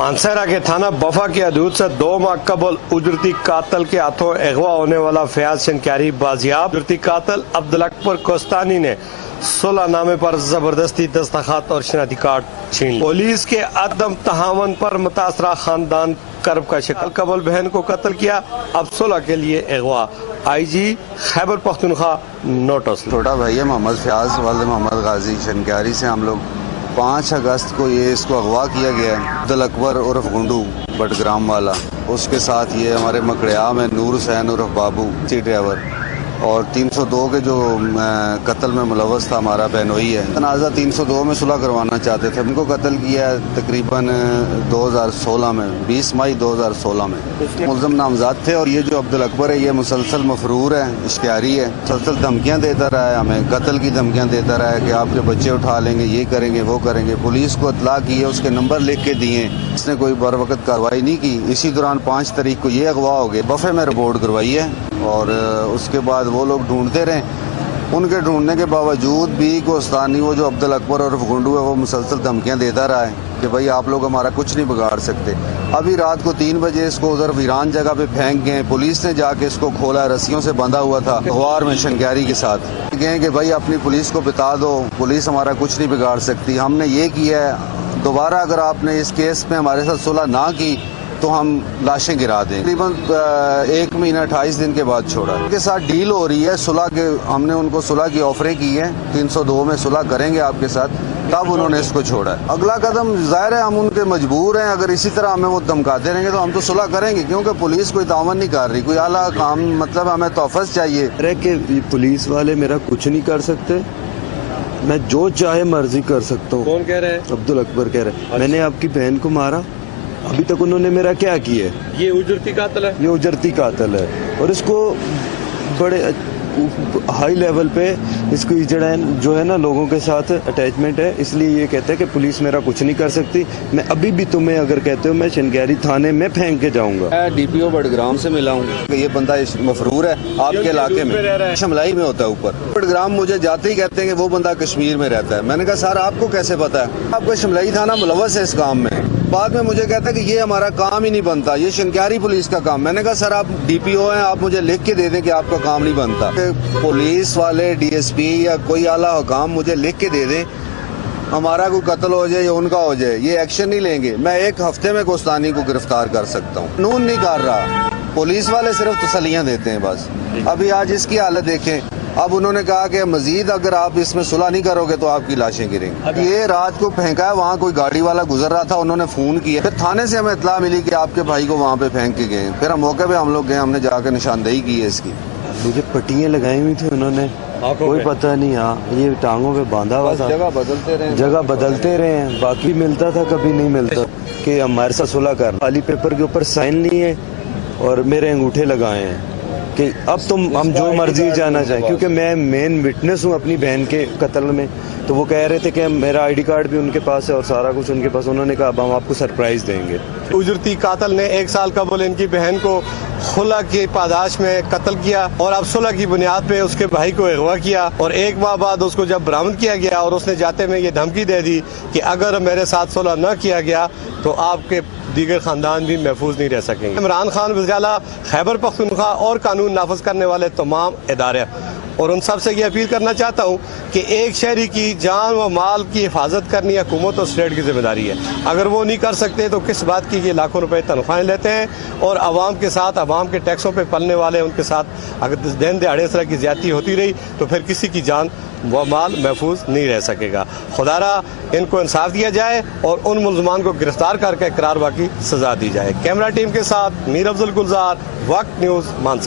मानसरा के थाना बफा की हदूद से 2 माह कबल उजरती कातल के हाथों अगवा होने वाला फयाज शनक्यारी बाजियाब। उजरती कातल अब्दुल अकबर कोस्तानी ने 16 नामे पर जबरदस्ती दस्तखत और शनाख्ती कार्ड छीन। पुलिस के अदम तहावन पर मुतासरा खानदान कर्ब का शिकार, कबल बहन को कत्ल किया, अब 16 के लिए अगवा। IG Khyber Pakhtunkhwa notice. छोटा भाई है मोहम्मद फयाज वाले मोहम्मद गाजी शनक्यारी से हम लोग 5 अगस्त को ये इसको अगवा किया गया है। अब्दुल अकबर उर्फ गुंडू बटग्राम वाला, उसके साथ ये हमारे मकड़िया में नूर हुसैन उर्फ बाबू सी ड्राइवर और 302 के जो कत्ल में मुलव्वस था हमारा बहनोई है। तनाज़ा 302 में सुलह करवाना चाहते थे। उनको कत्ल किया तकरीबन 2016 में, 20 मई 2016 में। मुल्ज़म नामज़द थे और ये जो अब्दुल अकबर है ये मुसलसल मफरूर है, इश्तिहारी है, मुसलसल धमकियाँ देता रहा है, हमें कत्ल की धमकियाँ देता रहा है कि आपके बच्चे उठा लेंगे, ये करेंगे वो करेंगे। पुलिस को इत्तला की है, उसके नंबर लिख के दिए, इसने कोई बर वक्त कार्रवाई नहीं की। इसी दौरान 5 तारीख को ये अगवा हो गए। बफे में रिपोर्ट करवाई है और उसके बाद वो लोग ढूंढते रहे। उनके ढूंढने के बावजूद भी कोस्तानी वो जो अब्दुल अकबर और गुंडू है वो मुसलसल धमकियां देता रहा है कि भाई आप लोग हमारा कुछ नहीं बिगाड़ सकते। अभी रात को 3 बजे इसको उधर वीरान जगह पे फेंक गए। पुलिस ने जाके इसको खोला, रस्सियों से बंधा हुआ था अखबार में शनक्यारी के साथ। गए कि भाई अपनी पुलिस को बता दो, पुलिस हमारा कुछ नहीं बिगाड़ सकती, हमने ये किया है, दोबारा अगर आपने इस केस में हमारे साथ सुलह ना की तो हम लाशें गिरा दें। तकरीबन 1 महीना 28 दिन के बाद छोड़ा। उनके साथ डील हो रही है सुलह के, हमने उनको सुलह की ऑफरें की है, 302 में सुलह करेंगे आपके साथ, तब उन्होंने इसको छोड़ा है। अगला कदम जाहिर है हम उनके मजबूर हैं, अगर इसी तरह हमें वो धमकाते रहेंगे तो हम तो सुलह करेंगे, क्योंकि पुलिस कोई तावन नहीं कर रही, कोई आला काम, मतलब हमें तोहफ़्ज़ चाहिए। कि पुलिस वाले मेरा कुछ नहीं कर सकते, मैं जो चाहे मर्जी कर सकता हूँ। कौन कह रहे हैं? अब्दुल अकबर कह रहे हैं। मैंने आपकी बहन को मारा, अभी तक उन्होंने मेरा क्या किया है? ये उजरती कातल है, ये उजरती कातल है और इसको बड़े हाई लेवल पे इसको जो है ना लोगों के साथ अटैचमेंट है, इसलिए ये कहते हैं कि पुलिस मेरा कुछ नहीं कर सकती। मैं अभी भी तुम्हें अगर कहते हो मैं शनक्यारी थाने में फेंक के जाऊंगा। मैं DPO बटग्राम से मिला हूँ। ये बंदा मफरूर है आपके इलाके में, शमलाई में होता है ऊपर। बटग्राम मुझे जाते ही कहते हैं कि वो बंदा कश्मीर में रहता है। मैंने कहा सर आपको कैसे पता है? आपका शमलाई थाना मुलव्वस है इस काम में। बाद में मुझे कहता है कि ये हमारा काम ही नहीं बनता, ये शनक्यारी पुलिस का काम। मैंने कहा सर आप DPO हैं, आप मुझे लिख के दे दें कि आपका काम नहीं बनता। पुलिस वाले DSP या कोई आला हुकाम मुझे लिख के दे दें, हमारा कोई कत्ल हो जाए या उनका हो जाए, ये एक्शन नहीं लेंगे। मैं 1 हफ्ते में कोस्तानी को गिरफ्तार कर सकता हूँ। कानून नहीं कर रहा, पुलिस वाले सिर्फ तसल्लियाँ देते हैं बस। अभी आज इसकी हालत देखें। अब उन्होंने कहा कि मजीद अगर आप इसमें सुलह नहीं करोगे तो आपकी लाशें गिरेंगी। ये रात को फेंका है, वहाँ कोई गाड़ी वाला गुजर रहा था, उन्होंने फोन किया, फिर थाने से हमें इत्तला मिली कि आपके भाई को वहाँ पे फेंक के गए। फिर हम मौके पे हम लोग गए, हमने जाकर निशानदेही की है इसकी। मुझे पट्टियाँ लगाई हुई थी उन्होंने, कोई पता नहीं। हाँ, ये टांगों पे बांधा हुआ था। जगह बदलते रहे हैं, बाकी मिलता था कभी नहीं मिलता कि हमारे साथ सुलह कर। खाली पेपर के ऊपर साइन नहीं है और मेरे अंगूठे लगाए हैं कि अब हम जो मर्जी जाना चाहें, क्योंकि मैं मेन विटनेस हूँ अपनी बहन के कत्ल में। तो वो कह रहे थे कि मेरा ID कार्ड भी उनके पास है और सारा कुछ उनके पास। उन्होंने कहा अब हम आपको सरप्राइज देंगे। उजरती कातल ने 1 साल कबल इनकी बहन को खुला की पादाश में कत्ल किया और अब सुलह की बुनियाद पे उसके भाई को अगवा किया और 1 माह बाद उसको जब बरामद किया गया और उसने जाते में ये धमकी दे दी कि अगर मेरे साथ सुलह न किया गया तो आपके दीगर खानदान भी महफूज नहीं रह सकेंगे। इमरान खान वज़ीर-ए-आला, खैबर पख्तूनख्वा और कानून नाफज करने वाले तमाम इदारे और उन सब से ये अपील करना चाहता हूँ कि एक शहरी की जान व माल की हिफाजत करनी हुकूमत और स्टेट की जिम्मेदारी है। अगर वो नहीं कर सकते तो किस बात की ये लाखों रुपए तनख्वाहें लेते हैं और आवाम के साथ, आवाम के टैक्सों पे पलने वाले उनके साथ अगर दिन दिहाड़े इस तरह की ज्यादती होती रही तो फिर किसी की जान व माल महफूज नहीं रह सकेगा। खुदारा इनको इंसाफ दिया जाए और उन मुल्ज़मान को गिरफ्तार करके इकरार वाक़ई सजा दी जाए। कैमरा टीम के साथ मीर अफजल गुलजार, वक्त न्यूज़, मानसरा।